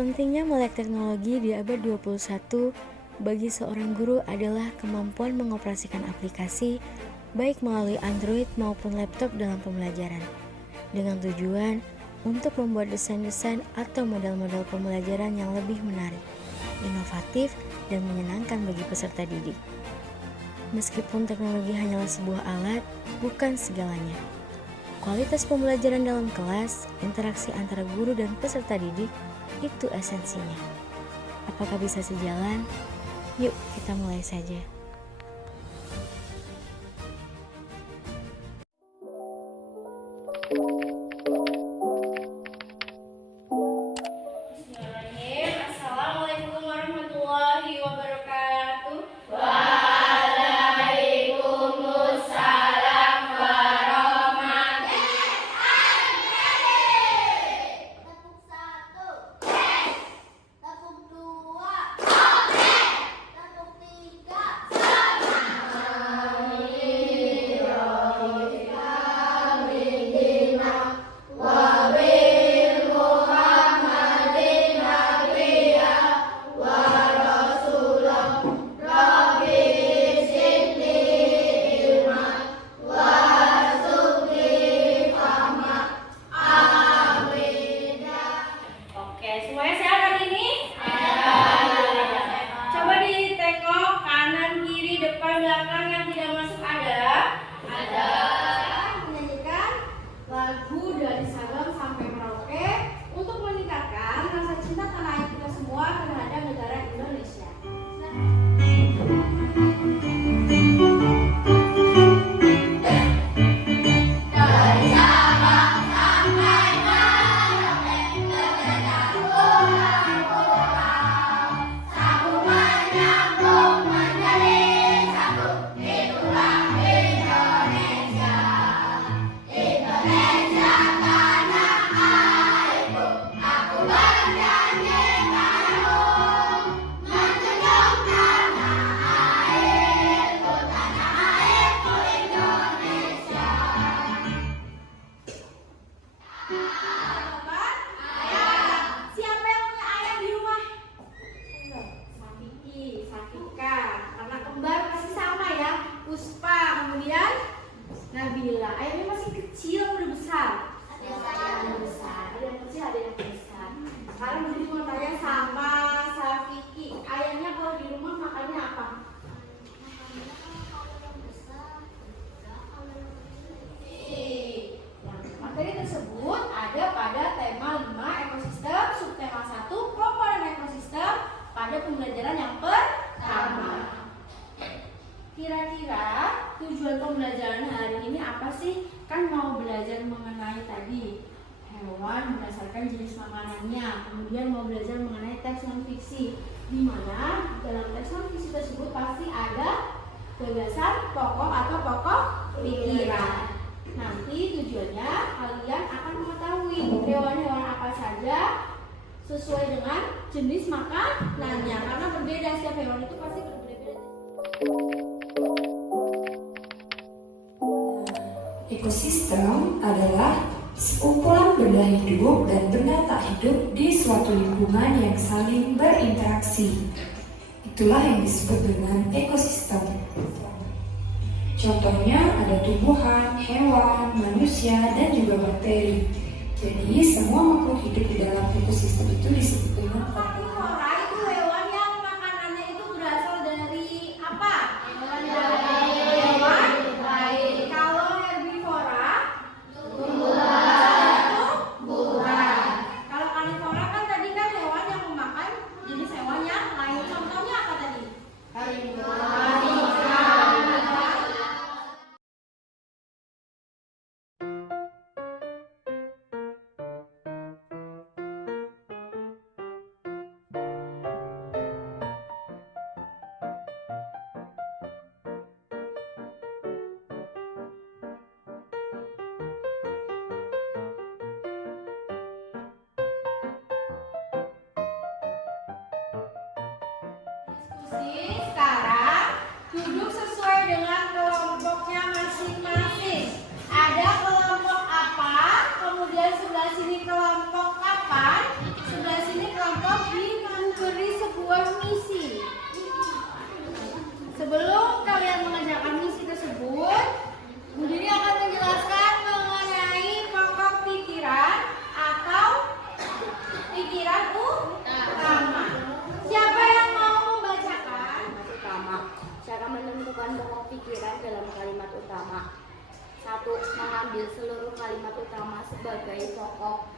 Pentingnya melek teknologi di abad 21 bagi seorang guru adalah kemampuan mengoperasikan aplikasi baik melalui Android maupun laptop dalam pembelajaran, dengan tujuan untuk membuat desain-desain atau model-model pembelajaran yang lebih menarik, inovatif, dan menyenangkan bagi peserta didik. Meskipun teknologi hanyalah sebuah alat, bukan segalanya. Kualitas pembelajaran dalam kelas, interaksi antara guru dan peserta didik, itu esensinya. Apakah bisa sejalan? Yuk kita mulai saja. Assalamualaikum warahmatullahi wabarakatuh. Waalaikumsalam warahmatullahi wabarakatuh. Tepuk satu, tepuk dua, tepuk tiga. Oke, semuanya sehat hari ini? Coba ditengok kanan, kiri, depan, belakang yang tidak masuk ada? Ada. Menyanyikan lagu dari Sabang sampai Merauke untuk meningkatkan rasa cinta tanah air kita semua terhadap negara Indonesia. Dari Sabang sampai Merauke, pulang-pulang, sambung menyambung menjadi satu. Itulah Indonesia, Indonesia tanah airku. Aku berjanji padamu, menjunjung tanah airku, Indonesia. Siapa yang punya ayam di rumah? Safiki, Safika. Karena kembar pasti sama ya. Puspa, kemudian Nabila. Ayamnya masih kecil, udah besar. Ada yang besar, ada yang kecil, ada yang besar. Sekarang jadi mau tanya sama Safiki. Ayamnya kalau di rumah makannya apa? Materi tersebut ada pada tema 5 ekosistem, subtema 1 komponen ekosistem pada pembelajaran yang pertama. Kira-kira tujuan pembelajaran hari ini apa sih? Kan mau belajar mengenai tadi hewan berdasarkan jenis makanannya, kemudian mau belajar mengenai teks non fiksi, di mana dalam teks non fiksi tersebut pasti ada gagasan pokok atau pokok pikiran. Nanti tujuannya kalian akan mengetahui hewan-hewan apa saja sesuai dengan jenis makanannya, karena berbeda, setiap hewan itu pasti berbeda. Ekosistem adalah sekumpulan benda hidup dan benda tak hidup di suatu lingkungan yang saling berinteraksi. Itulah yang disebut dengan ekosistem. Contohnya ada tumbuhan, hewan, manusia, dan juga bakteri. Jadi semua makhluk hidup di dalam ekosistem itu disebut dengan Karnivora itu hewan yang makanannya itu berasal dari apa? Hewan. Kalau herbivora, tumbuhan. Kalau karnivora kan tadi kan hewan yang memakan jenis hewan yang lain. Contohnya apa tadi? Diskusi sekarang duduk sesuai dengan kelompoknya masing-masing. Ada kelompok apa, kemudian sebelah sini kelompok kapan, sebelah sini kelompok mengambil seluruh kalimat utama sebagai pokok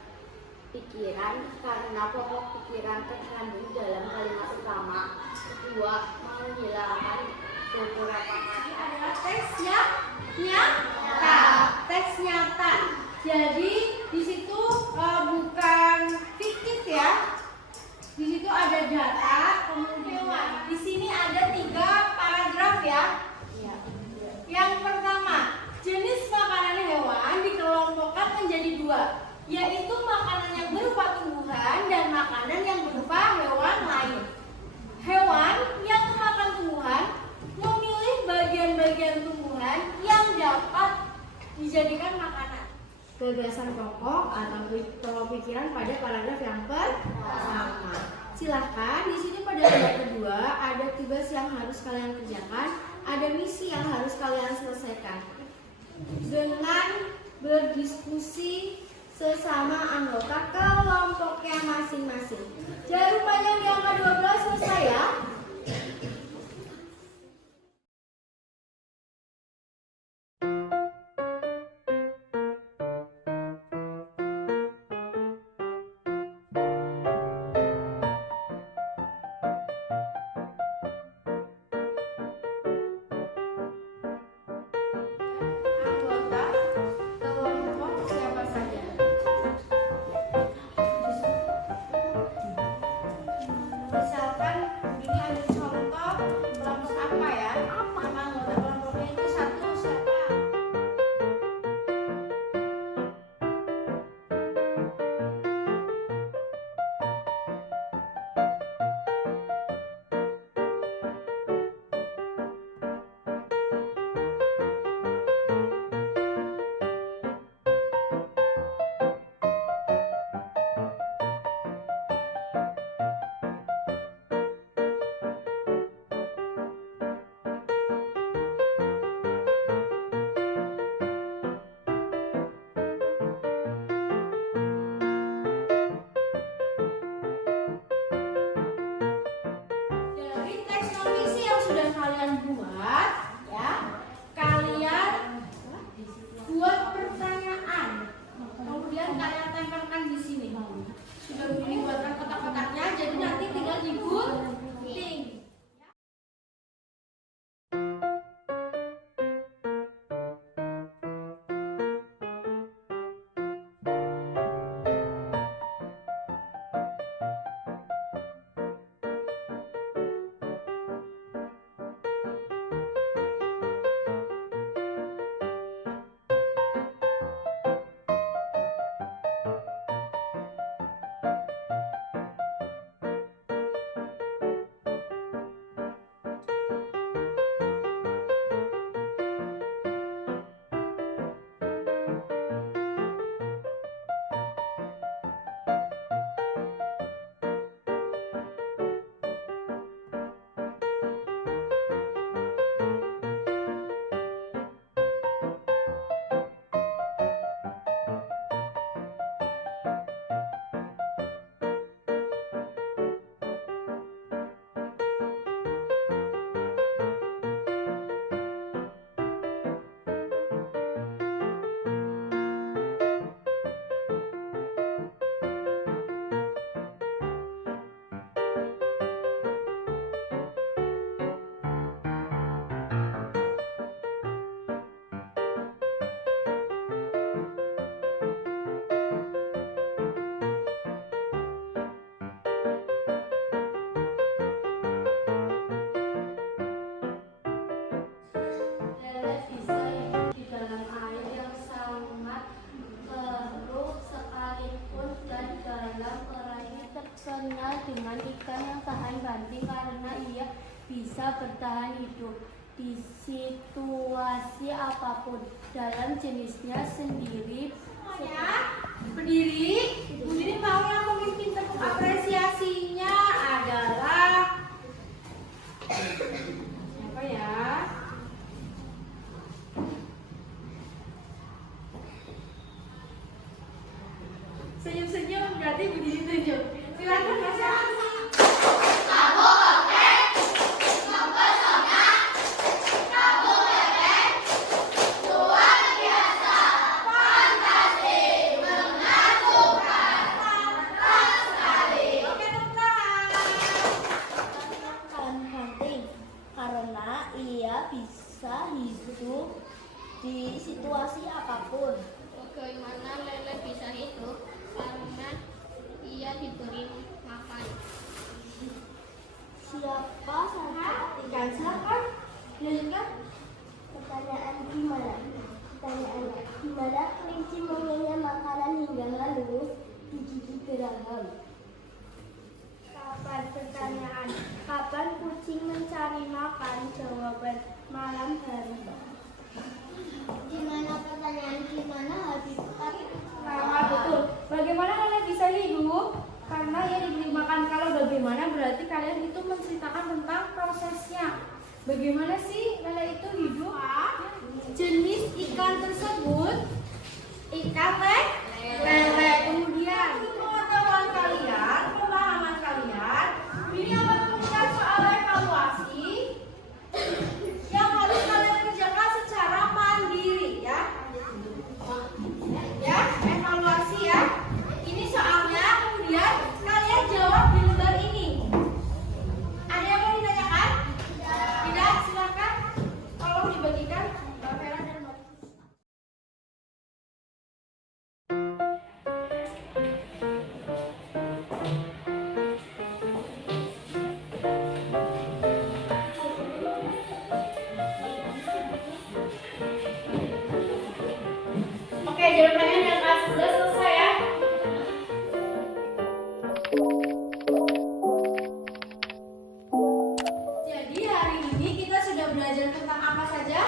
pikiran karena pokok pikiran terkandung dalam kalimat utama. Kedua, menghilangkan beberapa Ini adalah teks nyata. Teks nyata. Jadi di situ bukan fiktif ya. Di situ ada data, kemudian di sini ada 3 paragraf ya. Yang pertama, jenis makanan hewan dikelompokkan menjadi 2, yaitu makanan yang berupa tumbuhan dan makanan yang berupa hewan lain. Hewan yang memakan tumbuhan memilih bagian-bagian tumbuhan yang dapat dijadikan makanan. Gagasan pokok atau pikiran pada paragraf yang pertama. Silahkan di sini pada bab kedua ada tugas yang harus kalian kerjakan, ada misi yang harus kalian selesaikan dengan berdiskusi sesama anggota kelompoknya masing-masing. Jangan lupa yang ke-12 selesai ya. Anggota kelompok siapa saja? Misalkan ini ada contoh kelompok apa ya? Nama anggota kelompoknya itu 1 siapa? Dari teks non-fiksi yang sudah kalian buat, ya, kalian buat pertanyaan, kemudian kalian tempelkan di sini. Sudah dibuatkan kotak-kotaknya, jadi nanti tinggal digunting. Lele bisa hidup di dalam air yang sangat keruh sekalipun dan dalam perairan terkenal dengan ikan yang tahan banting karena ia bisa bertahan hidup di situasi apapun dalam jenisnya sendiri. Berdiri, berdiri mau yang memimpin tepuk apresiasinya adalah siapa ya? Senyum-senyum berarti berdiri tunjuk. Silakan masing-masing. kalian itu menceritakan tentang prosesnya. Bagaimana sih lele itu hidup? Jenis ikan tersebut ikan lele. Kemudian pengetahuan kalian, pemahaman kalian, ini akan menemukan soal evaluasi yang harus kalian kerjakan secara mandiri ya. Ya, evaluasi ya. Ini soalnya kemudian kalian jawab di lembar ini. Ada yang mau ditanyakan? Tidak, silakan. Tolong dibagikan Mbak Vera dan Mbak Puspa. Oke, jawabannya yang kelas 11 selesai ya. Jadi hari ini kita sudah belajar tentang apa saja?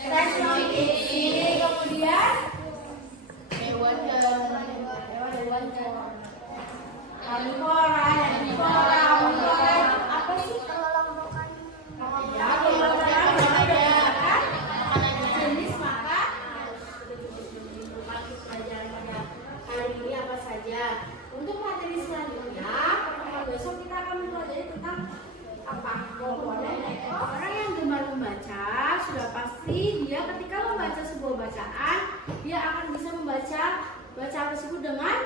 Teks non-fiksi, kemudian hewan dan karnivora, omnivora, apa sih? Ya, kelompok-kelompok ada kan? Jenis makan. Pelajaran pada hari ini apa saja? Untuk materi selanjutnya, pertemuan besok kita akan mempelajari tentang apa? Orang yang gemar membaca sudah pasti dia ketika membaca sebuah bacaan dia akan bisa membaca bacaan tersebut dengan